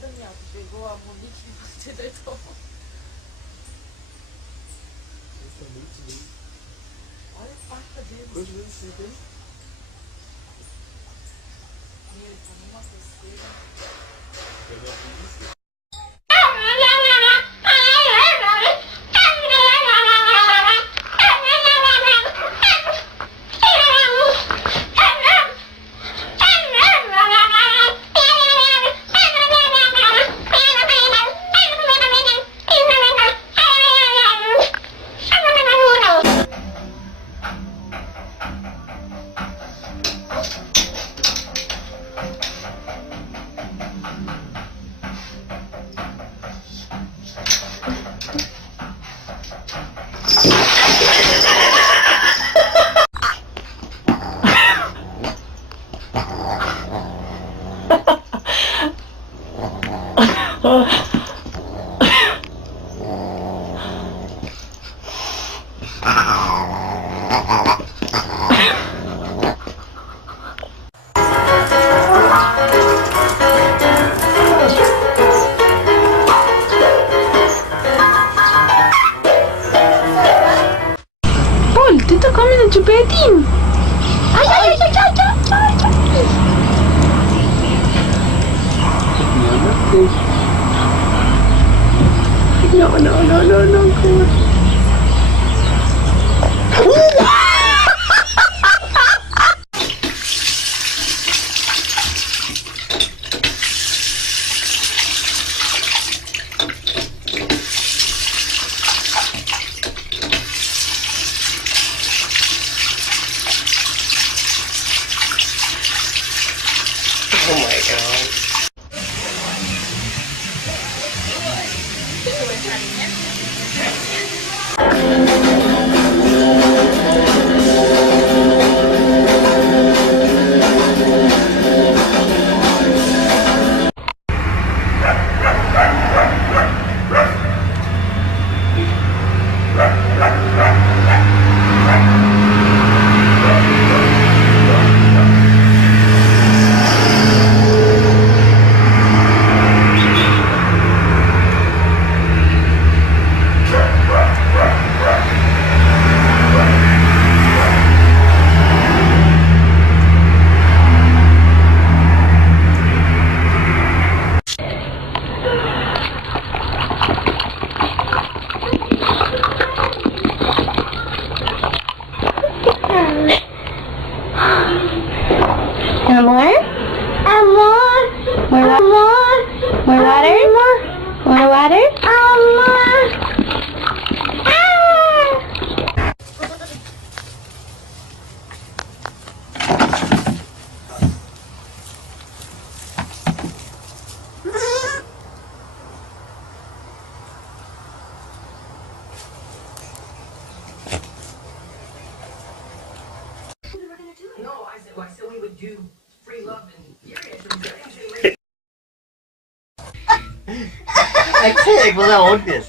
Daniel, pegou a Monique e você deitou. Esse é muito lindo. Olha a farta dele. Quantos vezes você tem? Meu, tá numa coceira. Eu não fiz isso. Titta, kom in into bed in. Aj, aj, aj, aj, aj, aj, aj. No, no, no, no, no, come on. Oh my god. More? More. More water? More water? More water? No, I said we would do free love and I can't believe I own this.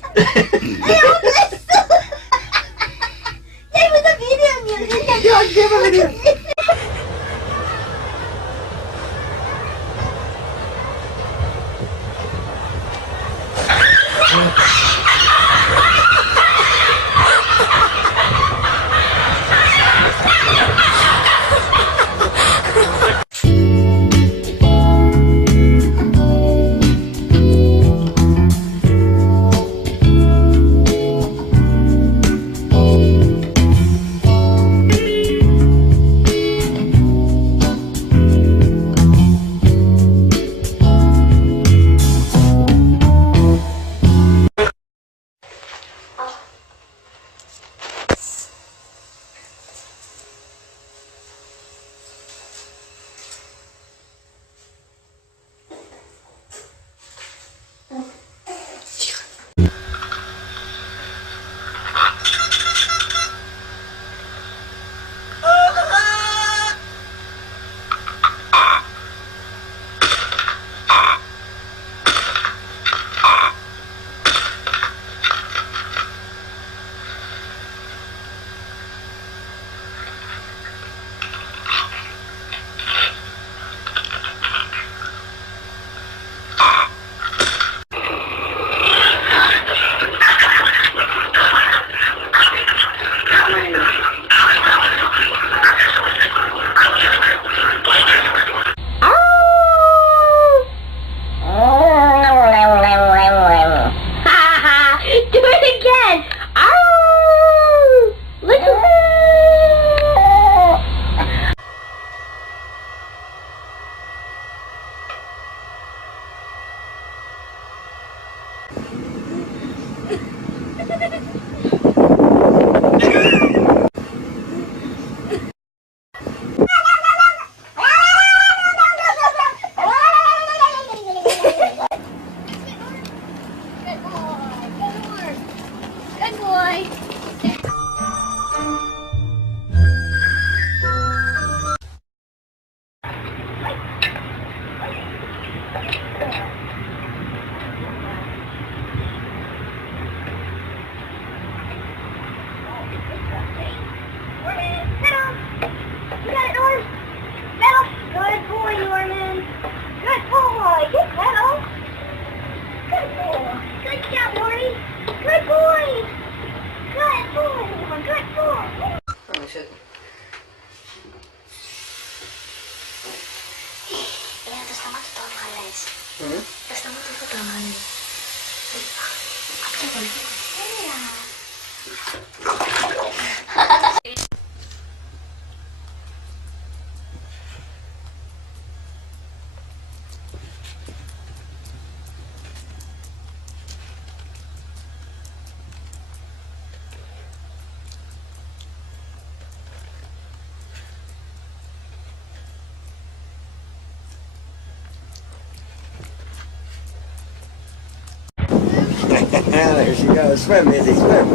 There she goes. Swim, Izzy, swim.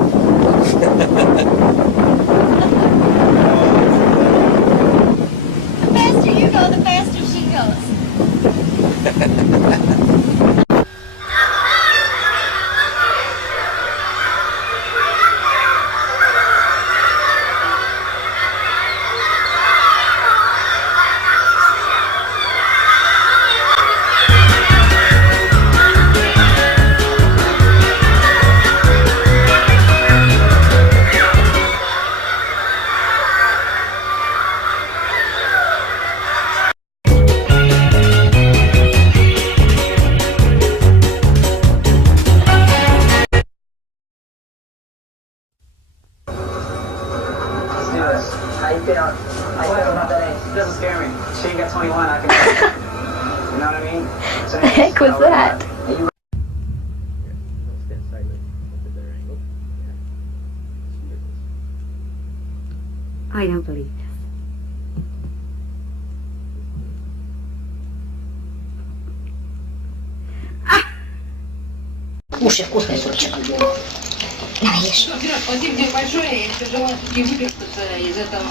The faster you go, the faster she goes. Doesn't scare me. She ain't got 21, I can. You know what I mean? So The heck was that? Stand sideways. Look at their angle. Yeah. I don't believe this. Кушай вкусный супчик. На, ешь. Вперед, плати мне большое, я тяжело не выпью из этого.